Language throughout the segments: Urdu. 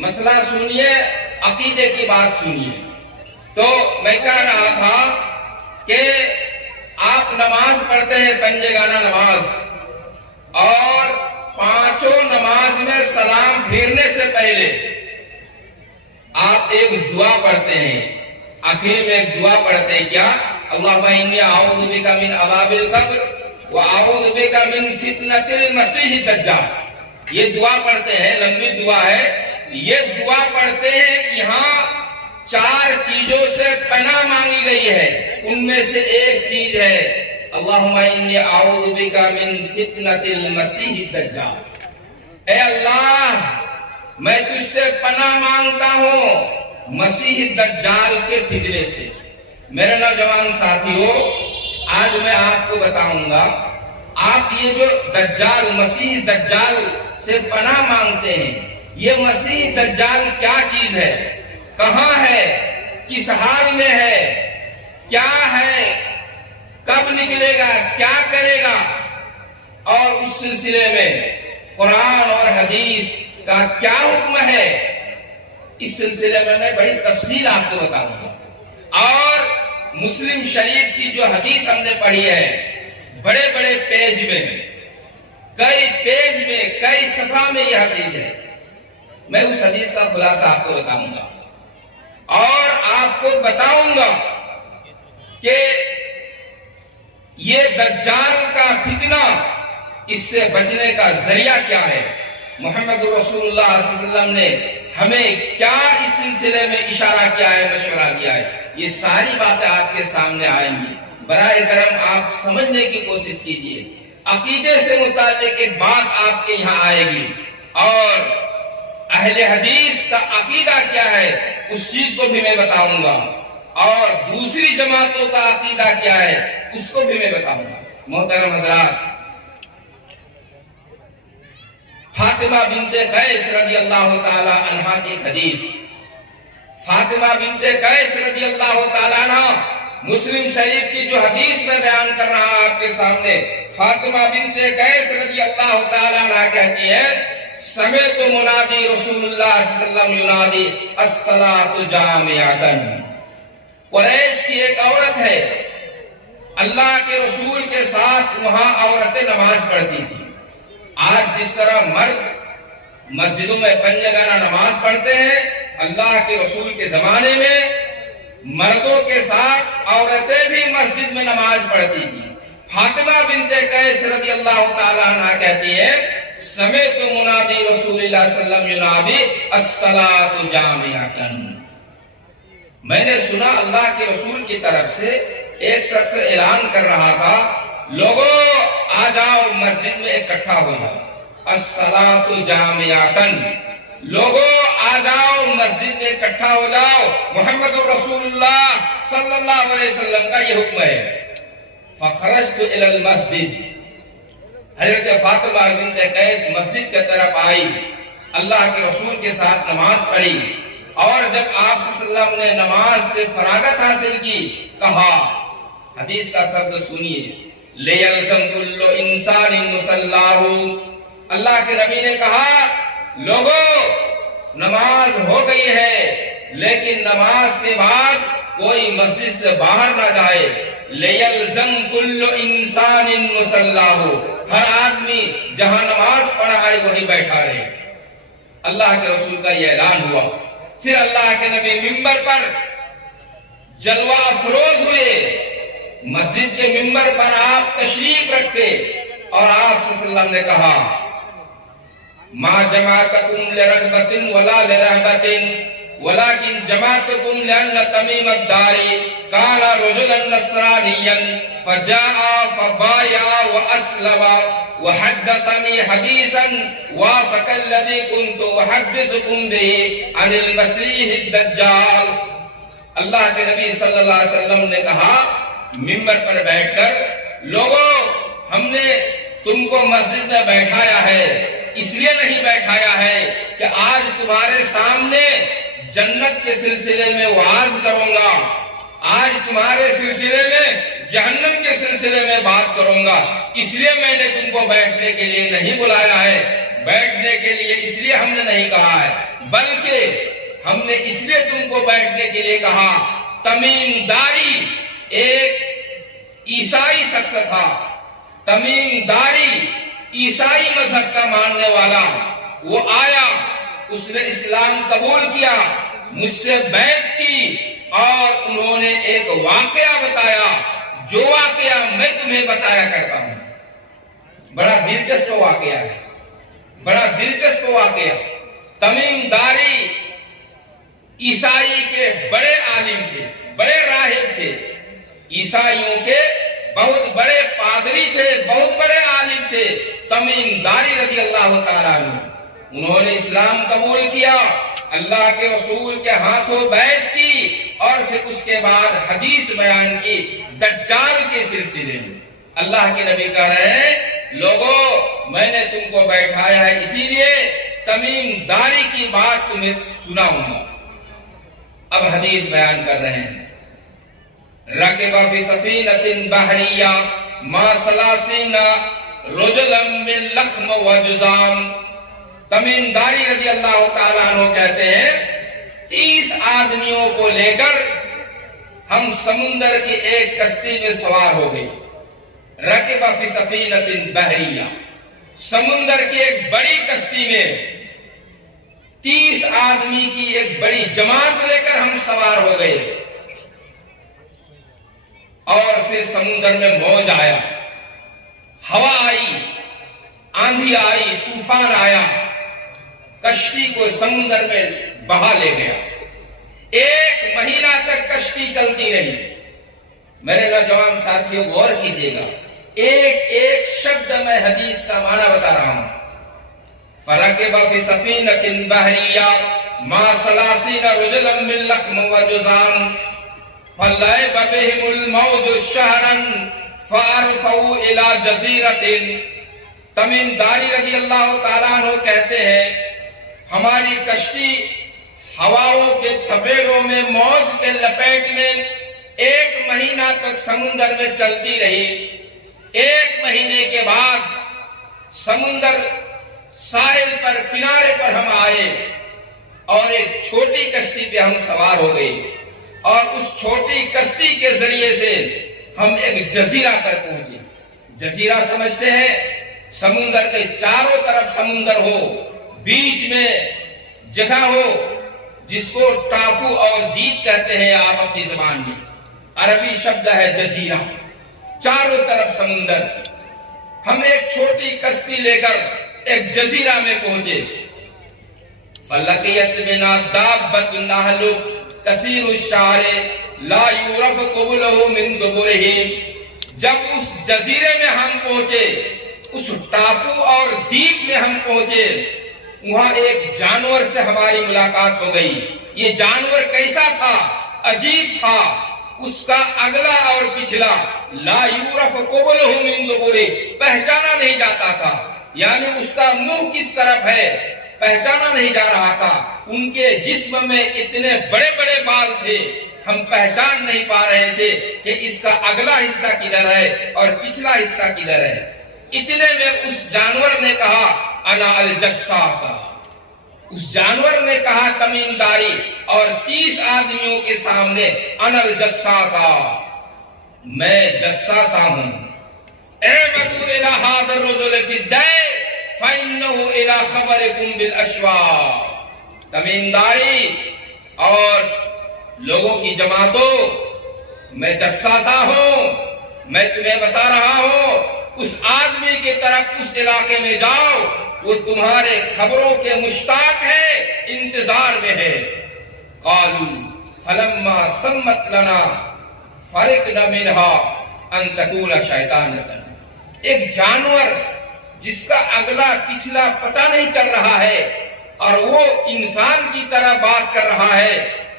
مسئلہ سنیے، عقیدے کی بات سنیے۔ تو میں کہہ رہا تھا کہ آپ نماز پڑھتے ہیں پنجگانہ نماز، اور پانچوں نماز میں سلام پھیرنے سے پہلے آپ ایک دعا پڑھتے ہیں، آخر میں ایک دعا پڑھتے ہیں، کیا؟ اللہم انی اعوذ بک من عذاب القبر واعوذ بک من فتنۃ المسیح الدجال۔ یہ دعا پڑھتے ہیں، لمبی دعا ہے۔ یہ دعا پڑھتے ہیں، یہاں 4 چیزوں سے پناہ مانگی گئی ہے، ان میں سے ایک چیز ہے اللہم انی اعوذ بک من فتنۃ المسیح الدجال۔ اے اللہ، میں تجھ سے پناہ مانگتا ہوں مسیح الدجال کے فتنے سے۔ میرے نوجوان ساتھیوں، آج میں آپ کو بتاؤں گا، آپ یہ جو دجال، مسیح دجال سے پناہ مانگتے ہیں، یہ مسیح دجال کیا چیز ہے، کہاں ہے، کس حال میں ہے، کیا ہے، کب نکلے گا، کیا کرے گا، اور اس سلسلے میں قرآن اور حدیث کا کیا حکم ہے، اس سلسلے میں بڑی تفصیل آپ کو بتاؤں گا۔ اور مسلم شریف کی جو حدیث ہم نے پڑھی ہے، بڑے بڑے پیج میں، کئی صفحہ میں یہ حدیث ہے، میں اس حدیث کا خلاصہ آپ کو بتاؤں گا، اور آپ کو بتاؤں گا کہ یہ دجال کا فتنہ، اس سے بچنے کا ذریعہ کیا ہے، محمد رسول اللہ صلی اللہ علیہ وسلم نے ہمیں کیا اس سلسلے میں اشارہ کیا ہے، مشورہ کیا ہے، یہ ساری باتیں آپ کے سامنے آئیں گی۔ براہ کرم آپ سمجھنے کی کوشش کیجئے، عقیدے سے متعلق ایک بات آپ کے یہاں آئے گی، اور اہل حدیث کا عقیدہ کیا ہے اس چیز کو بھی میں بتاؤں گا، اور دوسری جماعتوں کا عقیدہ کیا ہے اس کو بھی میں بتاؤں گا۔ محترم حضرات، فاطمہ بنت قیس رضی اللہ تعالی عنہ کی حدیث، فاطمہ بنت قیس رضی اللہ تعالی عنہ، مسلم شریف کی جو حدیث میں بیان کر رہا ہوں آپ کے سامنے، فاطمہ بنت قیس رضی اللہ تعالی عنہ کہتی ہے، سمعت منادی رسول اللہ صلی اللہ علیہ وسلم ینادی الصلاۃ جامعۃ۔ قریش کی ایک عورت ہے، اللہ کے رسول کے ساتھ وہاں عورتیں نماز پڑھتی تھی۔ آج جس طرح مرد مسجدوں میں پنجگانہ نماز پڑھتے ہیں، اللہ کے رسول کے زمانے میں مردوں کے ساتھ عورتیں بھی مسجد میں نماز پڑھتی تھی۔ فاطمہ بنت قیس رضی اللہ تعالی عنہ کہتی ہے، سمعت منادی رسول اللہ صلی اللہ علیہ وسلم ینادی الصلاۃ جامعۃ۔ میں نے سنا اللہ کے رسول کی طرف سے ایک شخص اعلان کر رہا تھا، لوگوں آ جاؤ مسجد میں اکٹھا ہو جاؤ، الصلاۃ جامعۃ، لوگوں آ جاؤ مسجد میں اکٹھا ہو جاؤ، محمد رسول اللہ صلی اللہ علیہ وسلم کا یہ حکم ہے۔ فخرجت الی المسجد، حضرت فاطمہ بنت قیس مسجد کی طرف آئی، اللہ کے رسول کے ساتھ نماز پڑھی، اور جب آپ صلی اللہ علیہ وسلم نے نماز سے فراغت حاصل کی، کہا، حدیث کا شبد سنیے، لیلزم کل انسان مصلاہ، اللہ کے نبی نے کہا، لوگوں نماز ہو گئی ہے، لیکن نماز کے بعد کوئی مسجد سے باہر نہ جائے، لیلزم کل انسان مصلاہ، ہر آدمی جہاں نماز پڑھا ہے وہیں بیٹھا رہے۔ اللہ کے رسول کا یہ اعلان ہوا۔ پھر اللہ کے نبی ممبر پر جلوہ افروز ہوئے، مسجد کے ممبر پر آپ تشریف رکھتے، اور آپ صلی اللہ علیہ وسلم نے کہا، ما جماعتکم لرغبت ولا لرہبت ولكن جماعتكم لأن تمیم الداری كان رجلا نصرانيا فجاء فبايع وأسلم وحدثني حديثا وافق الذي كنت أحدثكم به عن المسيح الدجال۔ اللہ کے نبی صلی اللہ علیہ وسلم نے کہا ممبر پر بیٹھ کر، لوگوں ہم نے تم کو مسجد میں بیٹھایا ہے، اس لیے نہیں بیٹھایا ہے کہ آج تمہارے سامنے جنت کے سلسلے میں وعظ کروں گا، آج تمہارے سلسلے میں جہنم کے سلسلے میں بات کروں گا، اس لیے میں نے تم کو بیٹھنے کے لیے نہیں بلایا ہے، بیٹھنے کے لیے اس لیے ہم نے نہیں کہا ہے، بلکہ ہم نے اس لیے تم کو بیٹھنے کے لیے کہا. تمیم داری ایک عیسائی شخص تھا. تمیم داری عیسائی مذہب کا ماننے والا. وہ آیا, اس نے اسلام قبول کیا, مجھ سے بیعت کی, اور انہوں نے ایک واقعہ بتایا, جو واقعہ میں تمہیں بتایا کرتا ہوں. بڑا دلچسپ واقعہ ہے, بڑا دلچسپ واقعہ. تمیم داری عیسائی کے بڑے عالم تھے, بڑے راہب تھے, عیسائیوں کے بہت بڑے پادری تھے, بہت بڑے عالم تھے. تمیم داری رضی اللہ تعالیٰ عنہ, انہوں نے اسلام قبول کیا, اللہ کے رسول کے ہاتھوں بیعت کی, اور پھر اس کے بعد حدیث بیان کی دجال کے سلسلے میں. اللہ کے نبی کہہ رہے ہیں, لوگوں میں نے تم کو بیٹھایا ہے اسی لیے تمیم داری کی بات تمہیں سناؤں گا. اب حدیث بیان کر رہے ہیں. رکب فی سفینۃ بحریہ ما ثلاثین رجلا من لخم و جزام. تمیم داری رضی اللہ تعالیٰ عنہ کہتے ہیں 30 آدمیوں کو لے کر ہم سمندر کی ایک کشتی میں سوار ہو گئے. رکب فی سفینۃ بحریہ, سمندر کی ایک بڑی کشتی میں 30 آدمی کی ایک بڑی جماعت لے کر ہم سوار ہو گئے. اور پھر سمندر میں موج آیا, ہوا آئی, آندھی آئی, طوفان آیا, کشتی کو سمندر میں بہا لے گیا. 1 مہینہ تک کشتی چلتی رہی. میرے نوجوان ساتھیوں غور کیجیے گا, ایک ایک شبد میں حدیث کا معنی بتا رہا ہوں. فرکب فی سفینۃ بحریہ ما ثلاثین رجلا من لخم و جزام فلعب بهم الموج شہرا فارفعوا الى جزیرۃ. تمیم داری رضی اللہ تعالیٰ عنہ کہتے ہیں, ہماری کشتی ہواؤں کے تھپیڑوں میں, موج کے لپیٹ میں 1 مہینہ تک سمندر میں چلتی رہی. 1 مہینے کے بعد سمندر ساحل پر, کنارے پر ہم آئے, اور ایک چھوٹی کشتی پہ ہم سوار ہو گئے, اور اس چھوٹی کشتی کے ذریعے سے ہم ایک جزیرہ پر پہنچے. جزیرہ سمجھتے ہیں, سمندر کے چاروں طرف سمندر ہو, بیچ میں جگہ ہو, جس کو ٹاپو اور دیپ کہتے ہیں آپ اپنی زبان میں. عربی شبد ہے جزیرہ, چاروں طرف سمندر. ہم ایک چھوٹی کشتی لے کر ایک جزیرہ میں پہنچے. فلقیت بنا دابۃ نحلب کثیر الشعر لا یعرف قبلہ من دبرہ. جب اس جزیرے میں ہم پہنچے, اس ٹاپو اور دیپ میں ہم پہنچے, وہاں ایک جانور سے ہماری ملاقات ہو گئی. یہ جانور کیسا تھا؟ عجیب تھا. اس کا اگلا اور پچھلا لا یعرف قبلہ من دبرہ, پہچانا نہیں جاتا تھا. یعنی اس کا منہ کس طرف ہے پہچانا نہیں جا رہا تھا. ان کے جسم میں اتنے بڑے بڑے بال تھے, ہم پہچان نہیں پا رہے تھے کہ اس کا اگلا حصہ کدھر ہے اور پچھلا حصہ کدھر ہے. اتنے میں اس جانور نے کہا انا الجساسہ. اس جانور نے کہا تمیم داری اور 30 آدمیوں کے سامنے انا الجساسہ, میں جساسہ ہوں. اعبدوا الى هذا الرجل في الدار فانه الى خبركم بالاشواق. تمیم داری اور لوگوں کی جماعتوں, میں جساسہ ہوں, میں تمہیں بتا رہا ہوں, اس آدمی کی طرف اس علاقے میں جاؤ, وہ تمہارے خبروں کے مشتاق ہے, انتظار میں ہے. قالوا فلما سمت لنا فرقنا منها ان تقول شیطانۃ. ایک جانور جس کا اگلا پچھلا پتہ نہیں چل رہا ہے اور وہ انسان کی طرح بات کر رہا ہے,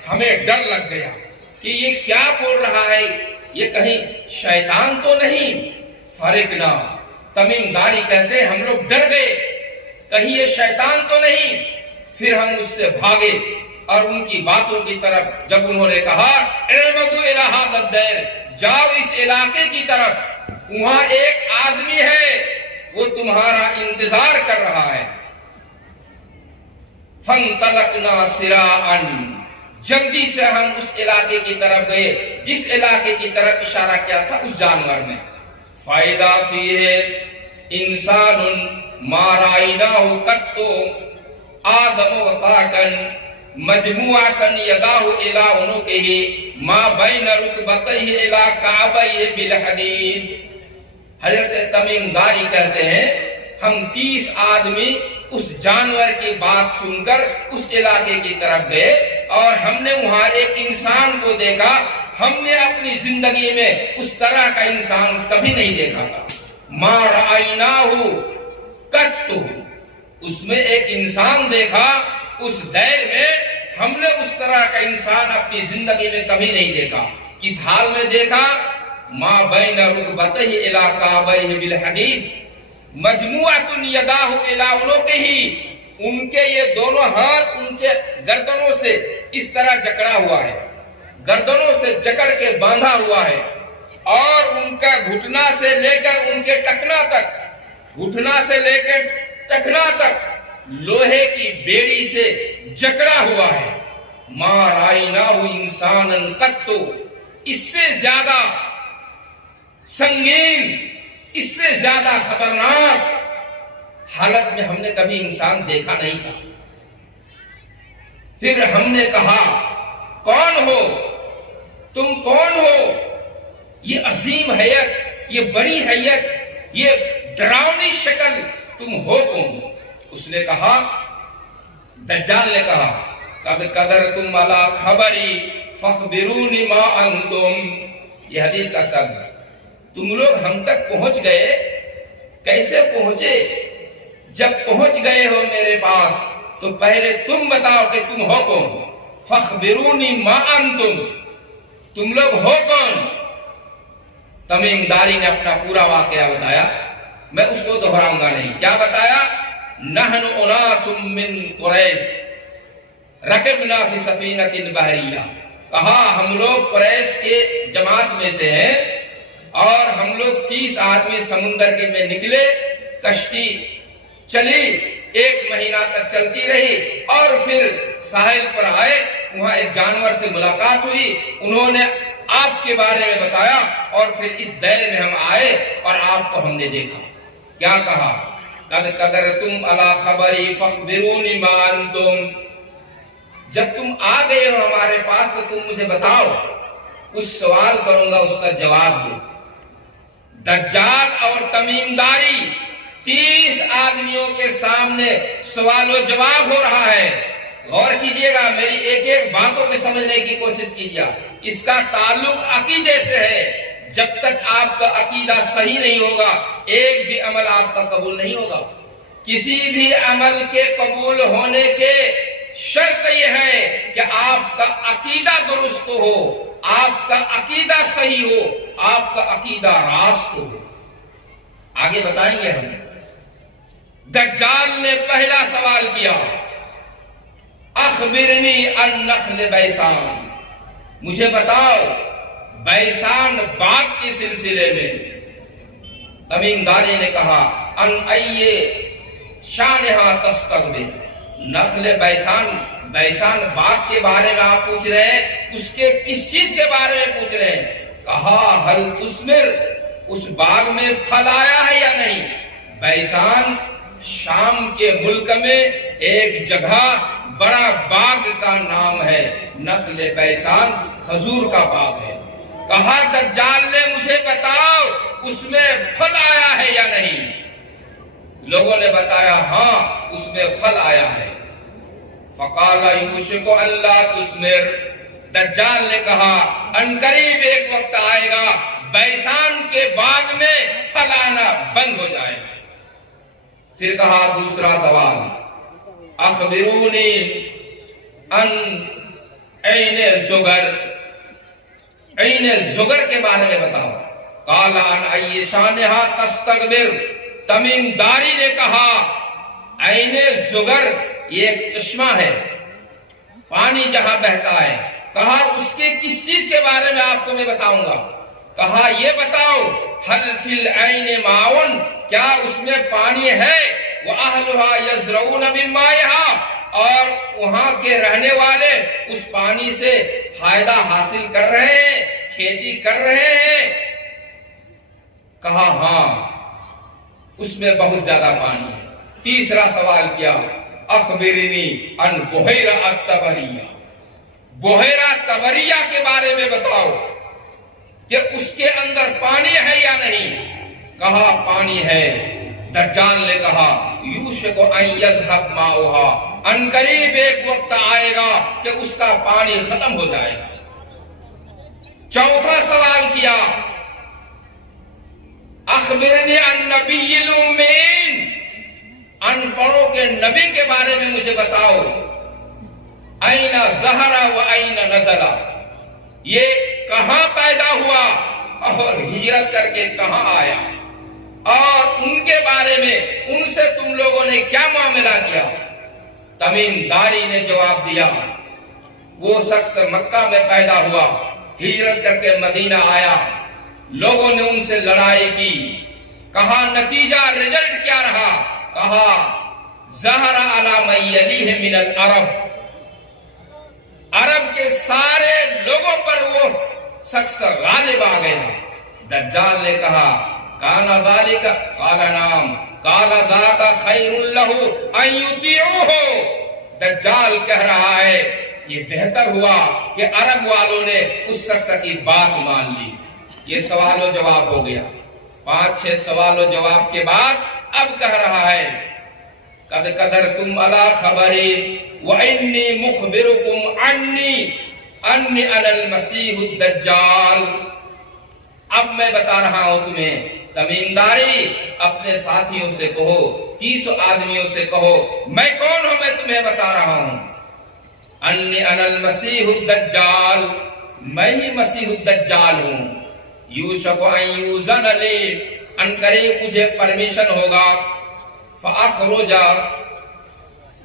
ہمیں ڈر لگ گیا کہ یہ کیا بول رہا ہے, یہ کہیں شیطان تو نہیں. فرقنا, تمیم داری کہتے ہیں ہم لوگ ڈر گئے, کہیں یہ شیطان تو نہیں. پھر ہم اس سے بھاگے اور ان کی باتوں کی طرف جب انہوں نے کہا اعمدوا الی ھذا الدیر, جاؤ اس علاقے کی طرف, وہاں ایک آدمی ہے, وہ تمہارا انتظار کر رہا ہے. فانطلقنا سراعا، جلدی سے ہم اس علاقے کی طرف گئے جس علاقے کی طرف اشارہ کیا تھا اس جانور نے. فائدہ فیہ انسان ما رأیناہ قط آدم وفاقن مجموعتن یداہ الی عنقہ ما بین رکبتیہ الی کعبیہ بالحدید. حضرت تمیم داری کہتے ہیں ہم 30 آدمی اس جانور کی بات سن کر اس علاقے کی طرف گئے اور ہم نے وہاں ایک انسان کو دیکھا. ہم نے اپنی زندگی میں اس طرح کا انسان کبھی نہیں دیکھا تھا. ما رأیناہ قط، اس میں ایک انسان دیکھا اس دیر میں. ہم نے اس طرح کا انسان اپنی زندگی میں کبھی نہیں دیکھا. کس حال میں دیکھا؟ ما بین رکبتیہ الی کعبیہ بالحدید مجموعۃ یداہ الی عنقہ، ان کے یہ دونوں ہاتھ ان کے گردنوں سے اس طرح جکڑا ہوا ہے، گردنوں سے جکڑ کے باندھا ہوا ہے، اور ان کا گھٹنا سے لے کر ان کے ٹکنا تک، گھٹنا سے لے کر ٹکنا تک لوہے کی بیڑی سے جکڑا ہوا ہے. ما رأیناہ انسانا قط، اس سے زیادہ سنگین، اس سے زیادہ خطرناک حالت میں ہم نے کبھی انسان دیکھا نہیں تھا. پھر ہم نے کہا کون ہو تم، کون ہو؟ یہ عظیم حیت، یہ بڑی حیت، یہ ڈراؤنی شکل، تم ہو کون؟ اس نے کہا، دجال نے کہا قد قدرتم علی خبری فاخبرونی ما انتم. یہ حدیث کا سبب ہے. تم لوگ ہم تک پہنچ گئے، کیسے پہنچے؟ جب پہنچ گئے ہو میرے پاس تو پہلے تم بتاؤ کہ تم ہو کون. فاخبرونی ما انتم، تم لوگ ہو کون؟ تمیم داری نے اپنا پورا واقعہ بتایا، میں اس کو دہراؤں گا نہیں. کیا بتایا؟ نحن اناس من قریش رکبنا فی سفینۃ بحریہ. کہا ہم لوگ قریش کے جماعت میں سے ہیں اور ہم لوگ 30 آدمی سمندر کے میں نکلے. کشتی چلی، 1 مہینہ تک چلتی رہی اور پھر ساحل پر آئے. وہاں ایک جانور سے ملاقات ہوئی، انہوں نے آپ کے بارے میں بتایا اور پھر اس دیر میں ہم آئے اور آپ کو ہم نے دیکھا. کیا کہا؟ قد قدرتم علی خبری فاخبرونی ما انتم. جب تم آ گئے ہو ہمارے پاس تو تم مجھے بتاؤ، کچھ سوال کروں گا اس کا جواب دو. دجال اور تمیم داری 30 آدمیوں کے سامنے سوال و جواب ہو رہا ہے. غور کیجئے گا، میری ایک ایک باتوں کو سمجھنے کی کوشش کیجئے. اس کا تعلق عقیدے سے ہے. جب تک آپ کا عقیدہ صحیح نہیں ہوگا ایک بھی عمل آپ کا قبول نہیں ہوگا. کسی بھی عمل کے قبول ہونے کے شرط یہ ہے کہ آپ کا عقیدہ درست ہو، آپ کا عقیدہ صحیح ہو، آپ کا عقیدہ راست ہو. آگے بتائیں گے ہم. دجال نے پہلا سوال کیا، اخبرنی عن نخل بیسان، مجھے بتاؤ بیسان باغ کے سلسلے میں. تمیم داری نے کہا ان ائے شانہا تستقبل. نخل بیسان باغ کے بارے میں آپ پوچھ رہے ہیں، اس کے کس چیز کے بارے میں پوچھ رہے ہیں؟ کہا حل تثمر، اس باغ میں پھل آیا ہے یا نہیں؟ بیسان شام کے ملک میں ایک جگہ بڑا باغ کا نام ہے. نخل بیسان کھجور کا باغ ہے. کہا دجال نے مجھے بتاؤ اس میں پھل آیا ہے یا نہیں؟ لوگوں نے بتایا ہاں اس میں پھل آیا ہے. فقال یوشک اللہ تثمر، دجال نے کہا عنقریب ایک وقت آئے گا بیسان کے باغ میں پھل آنا بند ہو جائے گا. پھر کہا دوسرا سوال، اخبرونی ان عین زگر، عین زگر کے بارے میں بتاؤ. قال ان ای شانہا تستکبر. تمیم داری نے کہا عین زگر یہ ایک چشمہ ہے، پانی جہاں بہتا ہے. کہا اس کے کس چیز کے بارے میں آپ کو میں بتاؤں گا. کہا یہ بتاؤ حل فی العین ماؤن، کیا اس میں پانی ہے؟ وَأَهْلُهَا يَزْرَعُونَ مِن مَّائِهَا، اور وہاں کے رہنے والے اس پانی سے فائدہ حاصل کر رہے ہیں، کھیتی کر رہے ہیں؟ کہا ہاں اس میں بہت زیادہ پانی ہے۔ تیسرا سوال کیا، اخبرنی ان بحیرہ الطبریہ، بحیرہ طبریہ کے بارے میں بتاؤ کہ اس کے اندر پانی ہے یا نہیں؟ کہا پانی ہے۔ دجال نے کہا یوشک ان یذھب ماؤھا، ان قریب ایک وقت آئے گا کہ اس کا پانی ختم ہو جائے گا۔ چوتھا سوال کیا، اخبرنی عن نبی الامین، ان پڑھوں کے نبی کے بارے میں مجھے بتاؤ۔ این ظہر و این نزل، یہ کہاں پیدا ہوا اور ہجرت کر کے کہاں آیا، اور ان کے بارے میں ان سے تم لوگوں نے کیا معاملہ کیا؟ تمیم داری نے جواب دیا، وہ شخص مکہ میں پیدا ہوا، ہجرت کر کے مدینہ آیا، لوگوں نے ان سے لڑائی کی۔ کہا نتیجہ رزلٹ کیا رہا؟ کہا ظہر علی من یلیہ من العرب، عرب کے سارے لوگوں پر وہ شخص غالب آ گیا۔ دجال نے کہا کان ذالک، قال نعم، قال ذاک خیر لہ ان یطیعوہ، دجال کہہ رہا ہے یہ بہتر ہوا کہ عرب والوں نے اس شخص کی بات مان لی۔ یہ سوال و جواب ہو گیا۔ 5-6 سوال و جواب کے بعد اب کہہ رہا ہے قد قدرتم علی خبری وانی مخبرکم انی انا المسیح الدجال، اب میں بتا رہا ہوں تمہیں، تمیم داری اپنے ساتھیوں سے کہو، 30 آدمیوں سے کہو میں کون ہوں، میں تمہیں بتا رہا ہوں، انی انا المسیح الدجال، میں ہی مسیح الدجال ہوں۔ یوشک ان یوزن لی، ان قریب مجھے پرمیشن ہوگا، فاخرج،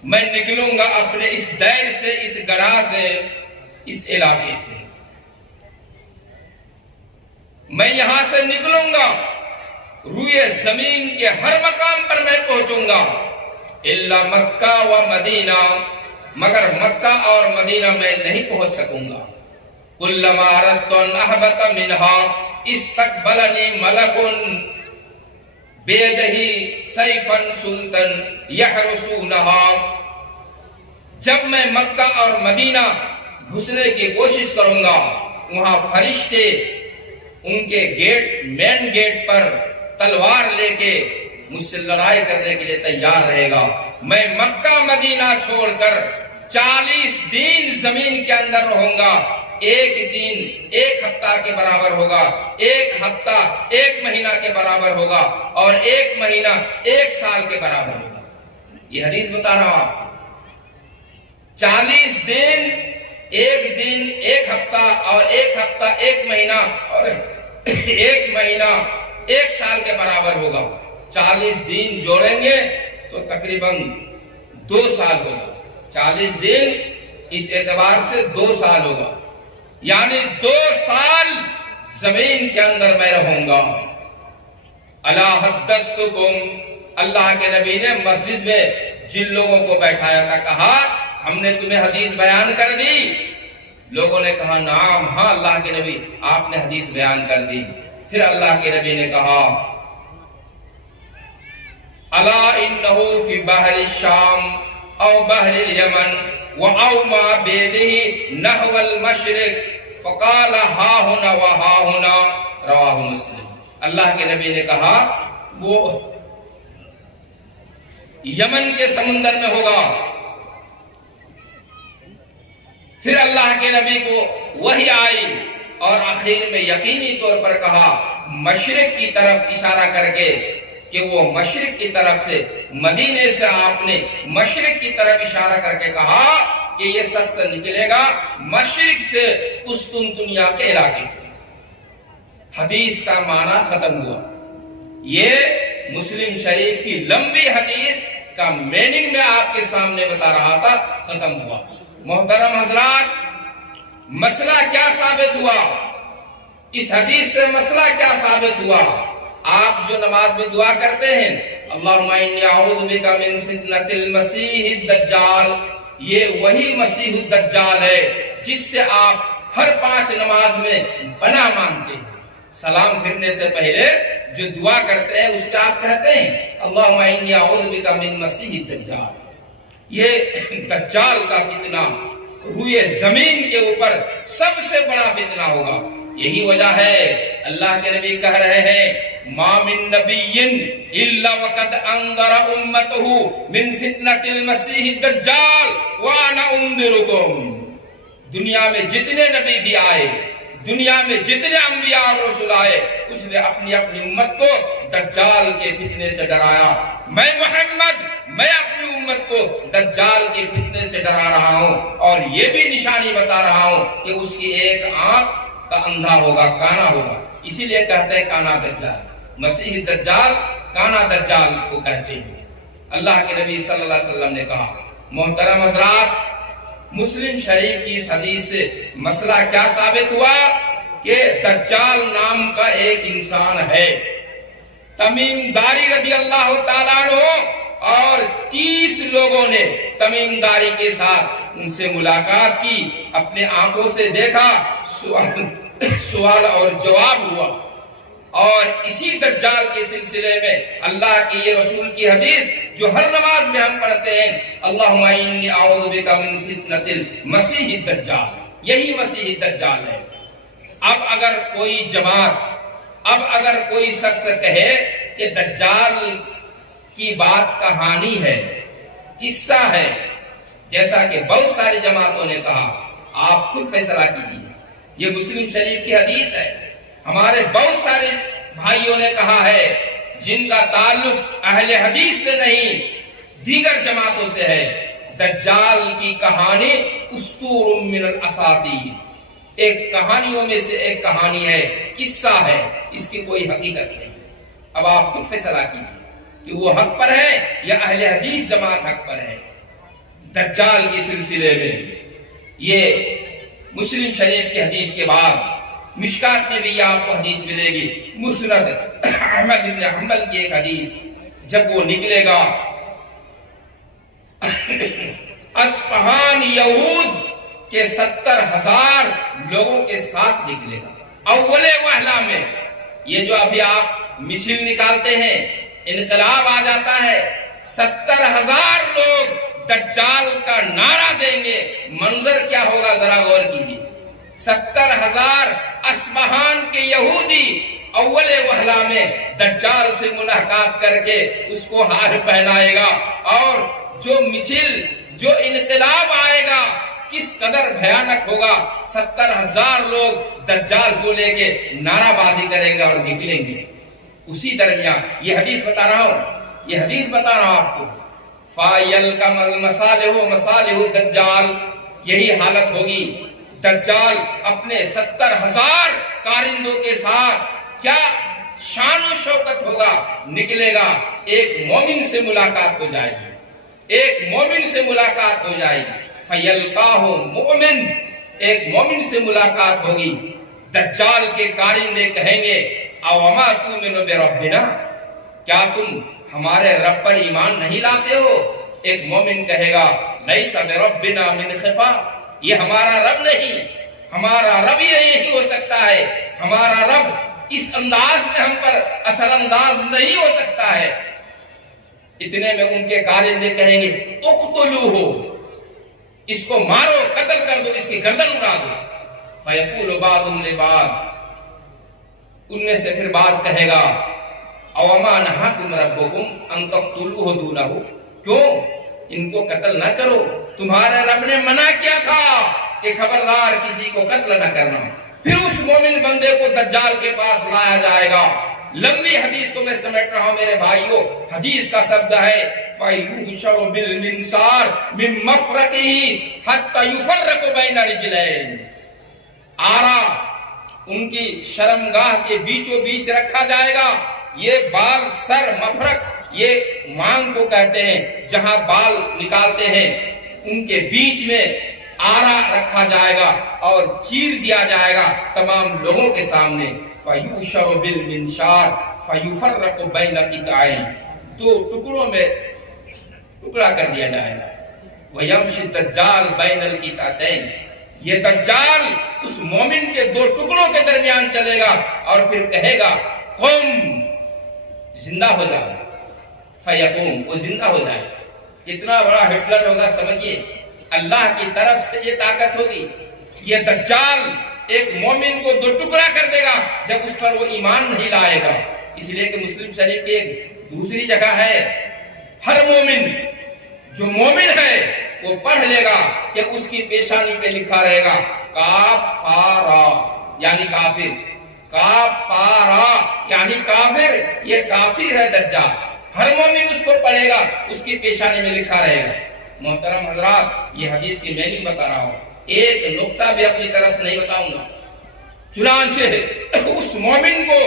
میں نکلوں گا اپنے اس دیر سے، اس گڑھا سے، اس علاقے سے، میں یہاں سے نکلوں گا، روئے زمین کے ہر مقام پر میں پہنچوں گا، الا مکہ و مدینہ، مگر مکہ اور مدینہ میں نہیں پہنچ سکوں گا۔ کلما اردت ان اہبط منہا استقبلنی ملک بیدہ سیفا سلطا یحرسونہا، جب میں مکہ اور مدینہ گھسنے کی کوشش کروں گا، وہاں فرشتے ان کے گیٹ، مین گیٹ پر تلوار لے کے مجھ سے لڑائی کرنے کے لیے تیار رہے گا۔ میں مکہ مدینہ چھوڑ کر 40 دن زمین کے اندر رہوں گا، ایک دن 1 ہفتہ کے برابر ہوگا، 1 ہفتہ 1 مہینہ کے برابر ہوگا، اور 1 مہینہ 1 سال کے برابر ہوگا۔ یہ حدیث بتا رہا ہوں، 40 دن 1 دن 1 ہفتہ، اور 1 ہفتہ 1 مہینہ، اور 1 مہینہ 1 سال کے برابر ہوگا۔ 40 دن جوڑیں گے تو تقریباً 2 سال ہوگا، 40 دن اس اعتبار سے 2 سال ہوگا، یعنی 2 سال زمین کے اندر میں رہوں گا۔ الا حدثتکم، اللہ کے نبی نے مسجد میں جن لوگوں کو بیٹھایا تھا کہا ہم نے تمہیں حدیث بیان کر دی؟ لوگوں نے کہا نعم، ہاں اللہ کے نبی آپ نے حدیث بیان کر دی۔ پھر اللہ کے نبی نے کہا الا انہ فی بحر الشام او بحر الیمن واوما بیدہ نحو المشرق فقال ہا ہنا و ہا ہنا، رواہ مسلم۔ اللہ کے نبی نے کہا وہ یمن کے سمندر میں ہوگا۔ پھر اللہ کے نبی کو وحی آئی اور آخر میں یقینی طور پر کہا مشرق کی طرف اشارہ کر کے کہ وہ مشرق کی طرف سے، مدینے سے آپ نے مشرق کی طرف اشارہ کر کے کہا کہ یہ شخص نکلے گا مشرق سے، قسطنطنیہ کے علاقے سے۔ حدیث کا معنی ختم ہوا۔ یہ مسلم شریف کی لمبی حدیث کا میننگ میں آپ کے سامنے بتا رہا تھا، ختم ہوا۔ محترم حضرات، مسئلہ کیا ثابت ہوا؟ اس حدیث سے مسئلہ کیا ثابت ہوا؟ آپ جو نماز میں دعا کرتے ہیں اللہم انی اعوذ بک من فتنۃ المسیح الدجال، یہ وہی مسیح الدجال ہے جس سے آپ ہر 5 نماز میں بنا مانتے ہیں. سلام پھرنے سے پہلے جو دعا کرتے ہیں اس کا آپ کہتے ہیں اللہم انی اعوذ بک من مسیح الدجال. یہ دجال کا فتنہ روئے زمین کے اوپر سب سے بڑا فتنہ ہوگا. یہی وجہ ہے اللہ کے نبی کہہ رہے ہیں ما من نبی الا وقد انذر امته من فتنة المسیح الدجال وانا انذرکم. دنیا میں جتنے نبی بھی آئے, دنیا میں جتنے انبیاء اور رسول آئے, اس نے اپنی اپنی امت کو دجال کے فتنے سے ڈرایا. میں محمد, میں اپنی امت کو دجال کے فتنے سے ڈرا رہا ہوں اور یہ بھی نشانی بتا رہا ہوں کہ اس کی ایک آنکھ کا اندھا ہوگا, کانا ہوگا. اسی لیے کہتے ہیں کانا دجال. مسیح دجال کانا دجال کو کہتے ہیں. اللہ کے نبی صلی اللہ علیہ وسلم نے کہا. محترم حضرات, مسلم شریف کی اس حدیث سے مسئلہ کیا ثابت ہوا کہ دجال نام کا ایک انسان ہے. تمیم داری رضی اللہ تعالیٰ عنہ اور 30 لوگوں نے تمیم داری کے ساتھ ان سے ملاقات کی, اپنے آنکھوں سے دیکھا, سوال اور جواب ہوا. اور اسی دجال کے سلسلے میں اللہ کی یہ رسول کی حدیث جو ہر نماز میں ہم پڑھتے ہیں اللہم انی اعوذ بک من فتنة المسیح الدجال, یہی مسیح الدجال ہے. اب اگر کوئی جماعت, اب اگر کوئی شخص کہے کہ دجال کی بات کہانی ہے, قصہ ہے, جیسا کہ بہت ساری جماعتوں نے کہا, آپ خود فیصلہ کیجیے. یہ مسلم شریف کی حدیث ہے. ہمارے بہت سارے بھائیوں نے کہا ہے جن کا تعلق اہل حدیث سے نہیں دیگر جماعتوں سے ہے, دجال کی کہانی اسطور من الاساطیر, ایک کہانیوں میں سے ایک کہانی ہے, قصہ ہے, اس کی کوئی حقیقت نہیں. اب آپ خود فیصلہ کیجیے کہ وہ حق پر ہے یا اہل حدیث جماعت حق پر ہے. دجال کے سلسلے میں یہ مسلم شریف کی حدیث کے بعد مشکات میں بھی آپ کو حدیث ملے گی. مسند احمد بن حنبل کی ایک حدیث, جب وہ نکلے گا اصفہان یہود کے 70,000 لوگوں کے ساتھ نکلے گا. اول وہلہ میں یہ جو ابھی آپ مثل نکالتے ہیں, انقلاب آ جاتا ہے, 70,000 لوگ دجال کا نعرہ دیں گے. منظر کیا ہوگا ذرا غور کیجیے. 70,000 اصفہان کے یہودی اول وہلہ میں دجال سے ملاقات کر کے اس کو ہار پہنائے گا, اور جو مثل, جو انقلاب آئے گا کس قدر بھیانک ہوگا. 70,000 لوگ دجال کو لے کے نعرہ بازی کریں گے اور نکلیں گے. اسی درمیان یہ حدیث بتا رہا ہوں, یہ حدیث بتا رہا ہوں آپ کو. فَيَلْقَمَ الْمَصَالِحُ مَصَالِحُ الدَّجَّالِ, یہی حالت ہوگی. دجال اپنے 70,000 کارندوں کے ساتھ کیا شان و شوکت ہوگا, نکلے گا. ایک مومن سے ملاقات ہو جائے گی, ایک مومن سے ملاقات ہو جائے گی. فَيَلْقَاهُ مُؤْمِنٌ, ایک مومن سے ملاقات ہوگی. دجال کے کارندے کہیں گے اَوَمَا تُؤْمِنُ بِرَبِّنَا, کیا تم ہمارے رب پر ایمان نہیں لاتے ہو؟ ایک مومن کہے گا لَيْسَ بِرَبِّنَا مِنْ خِفَا, یہ ہمارا رب نہیں, ہمارا رب یہی ہو سکتا ہے, ہمارا رب اس انداز میں ہم پر اثر انداز نہیں ہو سکتا ہے. اتنے میں ان کے کارندے کہیں گے اقتلوہ, اس کو مارو, قتل کر دو, اس کی گردن اڑا دو. فیقول بعض لبعض, ان میں سے پھر بعض کہے گا اوما نہاکم ربکم ان تقتلوہ دونہ, کیوں ان کو قتل نہ کرو, تمہارے رب نے منع کیا تھا کہ خبردار کسی کو قتل نہ کرنا. پھر اس مومن بندے کو دجال کے پاس لایا جائے گا. لمبی حدیث کو میں سمیٹ رہا ہوں میرے بھائیوں. حدیث کا شبد ہے فَيُحْشَرُ بِالْمِنْصَارِ مِنْ مَفْرَقِهِ حَتَّى يُفَرَّقُ بَيْنَ رِجْلَيْنِ, آرا ان کی شرمگاہ کے بیچوں بیچ رکھا جائے گا. یہ بال, سر, مفرق, یہ مانگ کو کہتے ہیں جہاں بال نکالتے ہیں, ان کے بیچ میں آرا رکھا جائے گا اور چیر دیا جائے گا تمام لوگوں کے سامنے. فَيُحْشَرُ بِالْمِنْشَارِ فَيُفَرَّقُ بَيْنَ قِطَعَيْنِ, 2 ٹکڑوں میں ٹکڑا کر دیا جائے گا. وَيَمْشِ الدَّجَّالُ بَيْنَ الْقِطَعَتَيْنِ، یہ دجال اس مومن کے دو ٹکڑوں کے درمیان چلے گا اور پھر کہے گا قم، زندہ ہو جا، فیقوم، وہ زندہ ہو جائے. کتنا بڑا ہٹلر ہوگا سمجھیے. اللہ کی طرف سے یہ طاقت ہوگی. یہ دجال ایک مومن کو دو ٹکڑا کر دے گا جب اس پر وہ ایمان نہیں لائے گا. اس لیے کہ مسلم شریف کی ایک دوسری جگہ ہے، ہر مومن جو مومن ہے وہ پڑھ لے گا کہ اس کی پیشانی پہ لکھا رہے گا کافارا یعنی کافر، کافارا یعنی کافر، یہ کافر ہے دجال. ہر مومن اس کو پڑھے گا، اس کی پیشانی میں لکھا رہے گا. محترم حضرات، یہ حدیث کی میں نہیں بتا رہا ہوں، ایک نقطہ بھی اپنی طرف سے نہیں بتاؤں گا. چنانچہ اس مومن کو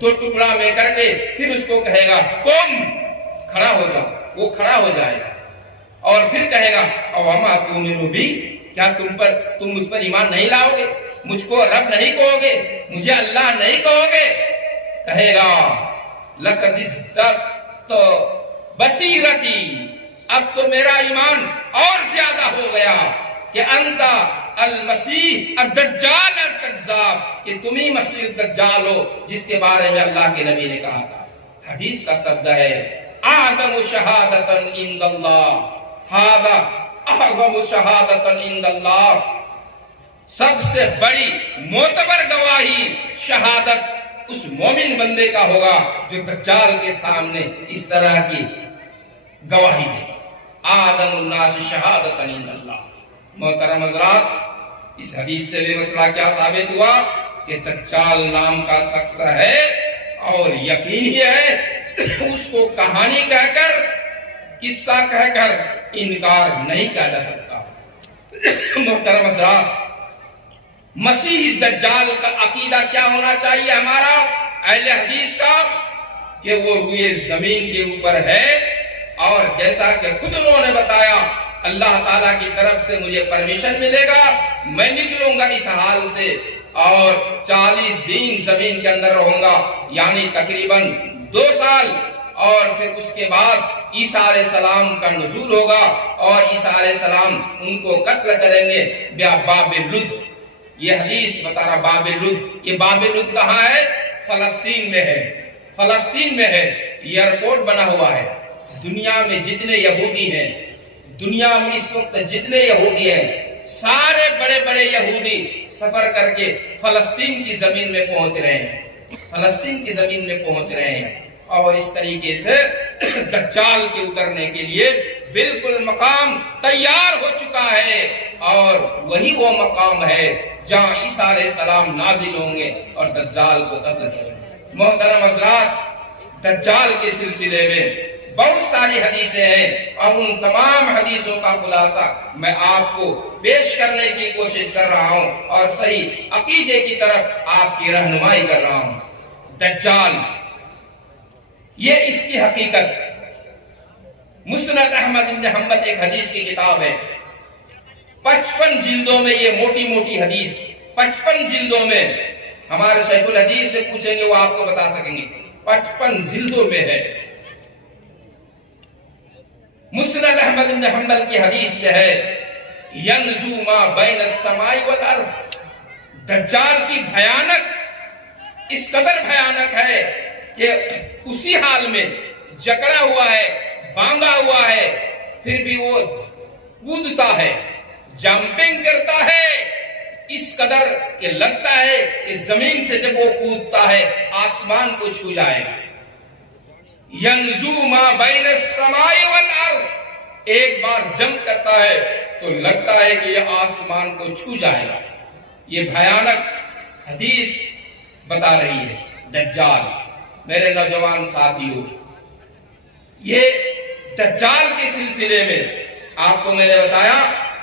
دو ٹکڑا میں کر کے پھر اس کو کہے گا قم، کھڑا ہو جا. وہ کھڑا ہو جائے گا اور پھر کہے گا اوما تؤمنو بی، کیا تم مجھ پر ایمان نہیں لاؤ گے، مجھ کو رب نہیں کہو گے، مجھے اللہ نہیں کہو گے؟ کہے گا لقد ازددت بصیرتی، اب تو میرا ایمان اور زیادہ ہو گیا کہ انت المسیح الدجال الکذاب، کہ تم ہی مسیح الدجال ہو جس کے بارے میں اللہ کے نبی نے کہا تھا. حدیث کا شبد ہے اعظم شہادۃ عند اللہ، ھذا اعظم شہادۃ عند اللہ، سب سے بڑی معتبر گواہی شہادت اس مومن بندے کا ہوگا جو دجال کے سامنے اس طرح کی گواہی دے. اعظم الناس شہادۃ عند اللہ. محترم حضرات، اس حدیث سے بھی مسئلہ کیا ثابت ہوا کہ دجال نام کا شخص ہے اور یقین ہی ہے اس کو کہانی کہہ کر، قصہ کہہ کر انکار نہیں کیا جا سکتا. محترم حضرات، مسیح دجال کا عقیدہ کیا ہونا چاہیے ہمارا اہل حدیث کا؟ کہ وہ روئے زمین کے اوپر ہے، اور جیسا کہ خود انہوں نے بتایا اللہ تعالیٰ کی طرف سے مجھے پرمیشن ملے گا، میں نکلوں گا اس حال سے اور 40 دن زمین کے اندر رہوں گا، یعنی تقریباً 2 سال، اور پھر اس کے بعد عیسیٰ علیہ السلام کا نزول ہوگا اور عیسیٰ علیہ السلام ان کو قتل کریں گے باب لد. یہ حدیث بتا رہا باب لد. یہ باب لد کہاں ہے؟ فلسطین میں ہے. فلسطین میں ہے. ایئرپورٹ بنا ہوا ہے. دنیا میں جتنے یہودی ہیں، دنیا میں اس وقت جتنے یہودی ہیں، سارے بڑے بڑے یہودی سفر کر کے فلسطین کی زمین میں پہنچ رہے ہیں، فلسطین کی زمین میں پہنچ رہے ہیں. اور اس طریقے سے دجال کے اترنے کے لیے بالکل مقام تیار ہو چکا ہے، اور وہی وہ مقام ہے جہاں عیسیٰ علیہ السلام نازل ہوں گے اور دجال کو قتل کریں گے. محترم حضرات، دجال کے سلسلے میں بہت ساری حدیثیں ہیں، اور ان تمام حدیثوں کا خلاصہ میں آپ کو پیش کرنے کی کوشش کر رہا ہوں اور صحیح عقیدے کی طرف آپ کی رہنمائی کر رہا ہوں. دجال، یہ اس کی حقیقت. مسند احمد بن حنبل ایک حدیث کی کتاب ہے، 55 جلدوں میں یہ موٹی موٹی حدیث 55 جلدوں میں. ہمارے شیخ الحدیث سے پوچھیں گے وہ آپ کو بتا سکیں گے. 55 جلدوں میں ہے. مسند احمد بن حنبل کی حدیث میں ہے ینزو ما بین السماء والارض. دجال کی بھیانک اس قدر بھیانک ہے کہ اسی حال میں جکڑا ہوا ہے، باندھا ہوا ہے، پھر بھی وہ کودتا ہے، جمپنگ کرتا ہے، اس قدر کہ لگتا ہے کہ زمین سے جب وہ کودتا ہے آسمان کو چھو جائے گا. ینزو ما بین السماء والارض، ایک بار جمپ کرتا ہے تو لگتا ہے کہ یہ آسمان کو چھو جائے گا. یہ بھیانک حدیث بتا رہی ہے. دجال، میرے نوجوان ساتھیوں، یہ دجال کے سلسلے میں آپ کو میں نے بتایا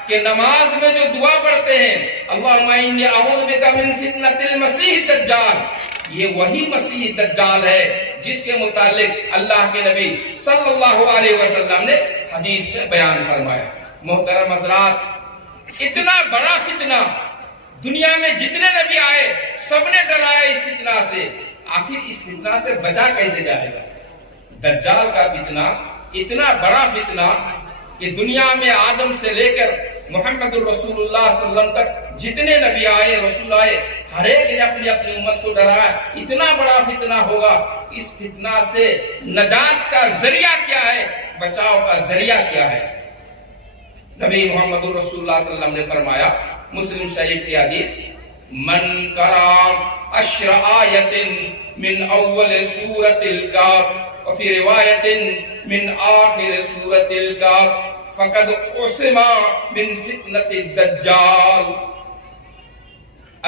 کہ نماز میں جو دعا پڑھتے ہیں اللہم انی اعوذ بک من فتنۃ المسیح الدجال، یہ وہی مسیح دجال ہے جس کے متعلق اللہ کے نبی صلی اللہ علیہ وسلم نے حدیث میں بیان فرمایا. محترم حضرات، اتنا بڑا فتنہ دنیا میں جتنے نبی آئے سب نے ڈرایا اس فتنہ سے. آخر اس فتنہ سے بچا کیسے جائے گا؟ دجال کا فتنہ اتنا بڑا فتنہ کہ دنیا میں آدم سے لے کر محمد الرسول اللہ صلی اللہ علیہ وسلم تک جتنے نبی آئے، رسول آئے، ہر ایک نے اپنی اپنی امت کو ڈرایا اتنا بڑا فتنہ ہوگا۔ اس فتنہ سے نجات کا ذریعہ کیا ہے، بچاؤ کا ذریعہ کیا ہے؟ نبی محمد الرسول اللہ صلی اللہ علیہ وسلم نے فرمایا، مسلم شریف کی حدیث، من قرأ 10 آیت من اول سورۃ الکہف وفی روایت من آخر سورۃ الکہف فقد عصم من فتنۃ الدجال۔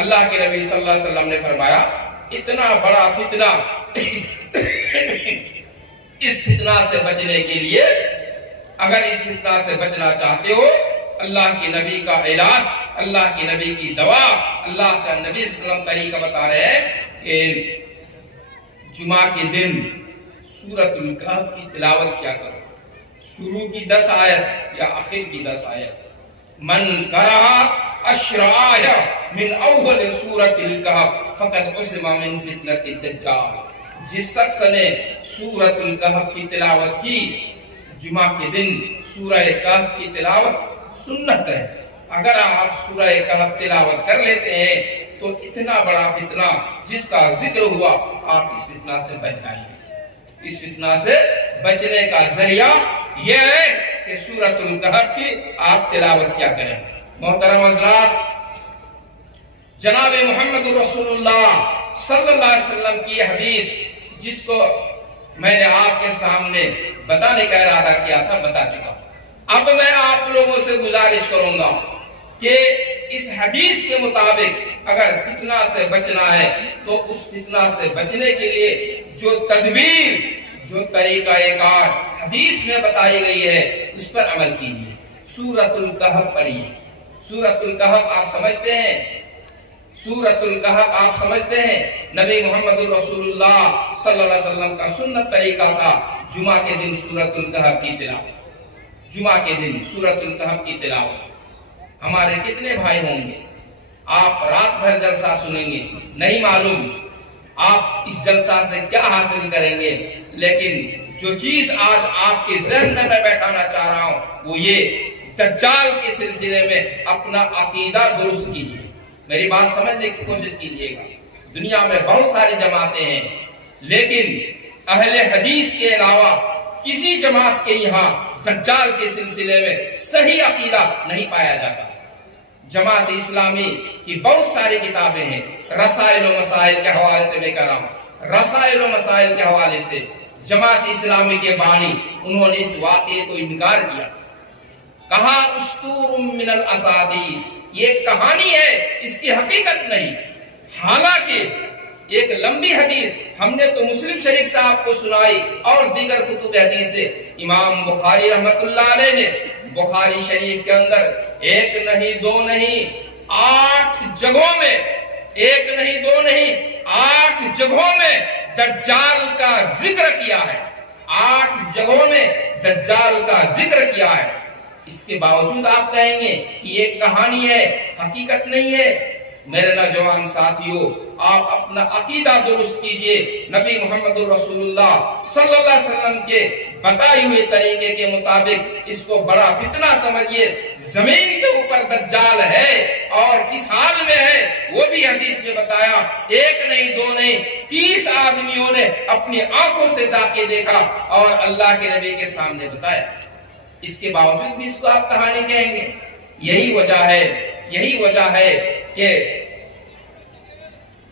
اللہ کے نبی صلی اللہ علیہ وسلم نے فرمایا، اتنا بڑا فتنہ، اس فتنہ سے بچنے کے لیے، اگر اس فتنہ سے بچنا چاہتے ہو، اللہ کے نبی کا علاج، اللہ کے نبی کی دوا، اللہ کا نبی صلی اللہ علیہ وسلم طریقہ بتا رہے ہیں کہ جمعہ کے دن سورۃ الکہف کی تلاوت کیا کرو، شروع کی 10 آیت یا آخر کی 10 آیت۔ من قرأ 10 آیہ من اول سورۃ الکہف فقد عصم من فتنۃ الدجال۔ جس شخص نے سورۃ الکہف کی تلاوت کی، جمعہ کے دن سورہ کہف کی تلاوت سنت ہے، اگر آپ سورہ کہف تلاوت کر لیتے ہیں تو اتنا بڑا فتنہ جس کا ذکر ہوا، آپ اس فتنہ سے بچ جائیں گے۔ اس فتنہ سے بچنے کا ذریعہ یہ ہے کہ سورۃ الکہف کی آپ تلاوت کیا کریں۔ محترم حضرات، جناب محمد رسول اللہ صلی اللہ علیہ وسلم کی حدیث جس کو میں نے آپ کے سامنے بتانے کا ارادہ کیا تھا، بتا چکا۔ اب میں آپ لوگوں سے گزارش کروں گا کہ اس حدیث کے مطابق اگر فتنہ سے بچنا ہے تو اس فتنہ سے بچنے کے لیے جو تدبیر، جو طریقہ کار حدیث میں بتائی گئی ہے اس پر عمل کیجیے۔ سورۃ الکہف پڑھیے۔ سورۃ الکہف آپ سمجھتے ہیں، سورۃ الکہف آپ سمجھتے ہیں، نبی محمد الرسول اللہ صلی اللہ علیہ وسلم کا سنت طریقہ تھا جمعہ کے دن سورۃ الکہف کی تلاوت۔ جمعہ کے دن سورۃ الکہف کی تلاوت۔ ہمارے کتنے بھائی ہوں گے؟ آپ رات بھر جلسہ سنیں گے، نہیں معلوم آپ اس جلسہ سے کیا حاصل کریں گے، لیکن جو چیز آج آپ کے ذہن میں بیٹھانا چاہ رہا ہوں وہ یہ، دجال کے سلسلے میں اپنا عقیدہ درست کیجیے۔ میری بات سمجھنے کی کوشش کیجیے گا۔ دنیا میں بہت ساری جماعتیں ہیں، لیکن اہل حدیث کے علاوہ کسی جماعت کے یہاں دجال کے سلسلے میں صحیح عقیدہ نہیں پایا جاتا۔ جماعت اسلامی کی بہت ساری کتابیں ہیں، رسائل و مسائل کے حوالے سے میں کہہ رہا ہوں، رسائل و مسائل کے حوالے سے جماعت اسلامی کے بانی انہوں نے اس واقعے کو انکار کیا، کہا اسطور من الاساطیر، یہ کہانی ہے، اس کی حقیقت نہیں۔ حالانکہ ایک لمبی حدیث ہم نے تو مسلم شریف سے آپ کو سنائی اور دیگر کتب حدیث سے، امام بخاری رحمت اللہ علیہ نے بخاری شریف کے اندر ایک نہیں دو نہیں 8 جگہوں میں، ایک نہیں دو نہیں 8 جگہوں میں دجال کا ذکر کیا ہے، 8 جگہوں میں دجال کا ذکر کیا ہے۔ اس کے باوجود آپ کہیں گے کہ یہ کہانی ہے، حقیقت نہیں ہے۔ میرے نوجوان ساتھیوں، آپ اپنا عقیدہ درست کیجئے، نبی محمد رسول اللہ صلی اللہ علیہ وسلم کے بتائے ہوئے طریقے کے مطابق اس کو بڑا فتنہ سمجھیے۔ زمین کے اوپر دجال ہے اور کس حال میں ہے وہ بھی حدیث میں بتایا، ایک نہیں دو نہیں 30 آدمیوں نے اپنی آنکھوں سے جا کے دیکھا اور اللہ کے نبی کے سامنے بتایا۔ اس کے باوجود بھی اس کو آپ کہانی کہیں گے۔ یہی وجہ ہے کہ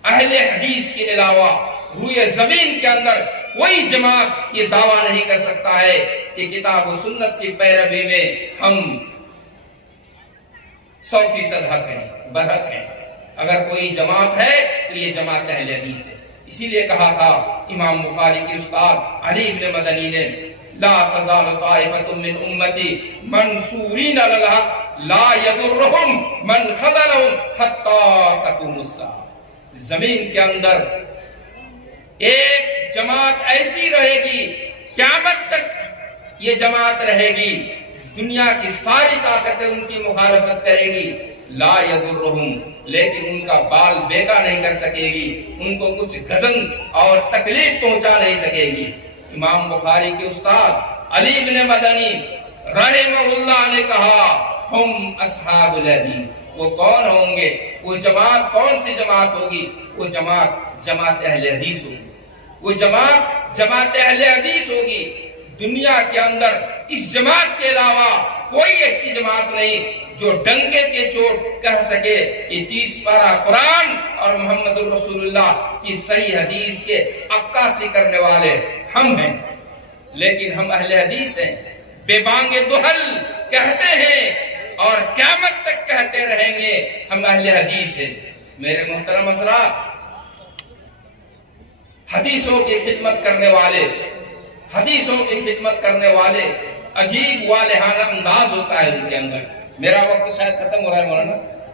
اہل حدیث کے علاوہ روئے زمین کے اندر کوئی جماعت یہ دعویٰ نہیں کر سکتا ہے کہ کتاب و سنت کی پیروی میں ہم 100% حق ہیں، برحق ہیں۔ اگر کوئی جماعت ہے تو یہ جماعت اہل حدیث ہے۔ اسی لیے کہا تھا امام بخاری کے استاد علی بن مدنی نے، لا تزال طائفة من امتی منصورین علی الحق لا یضرهم من خذلهم حتی تقوم الساعة۔ زمین کے اندر ایک جماعت ایسی رہے گی، قیامت تک یہ جماعت رہے گی، دنیا کی ساری طاقتیں ان کی مخالفت کرے گی، لا یضرهم، لیکن ان کا بال بیکا نہیں کر سکے گی، ان کو کچھ گزن اور تکلیف پہنچا نہیں سکے گی۔ امام بخاری کے استاد علی بن مدنی رحمہullah نے کہا ہم اصحاب الحدیث. وہ کون ہوں گے؟ وہ جماعت کون سی جماعت ہوگی؟ وہ جماعت اہل حدیث ہوگی. وہ جماعت اہل حدیث ہوگی. دنیا کے اندر اس جماعت کے علاوہ کوئی ایسی جماعت نہیں جو ڈنکے کے چوٹ کہہ سکے کہ 30 پارہ قرآن اور محمد رسول اللہ کی صحیح حدیث کے عکاسی کرنے والے ہم ہیں. لیکن ہم اہل حدیث ہیں، بے بانگ دہل کہتے ہیں اور قیامت تک کہتے رہیں گے ہم اہل حدیث ہیں. میرے محترم حضرات، حدیثوں کی خدمت کرنے والے عجیب والہانہ انداز ہوتا ہے ان کے اندر. میرا وقت شاید ختم ہو رہا ہے مولانا.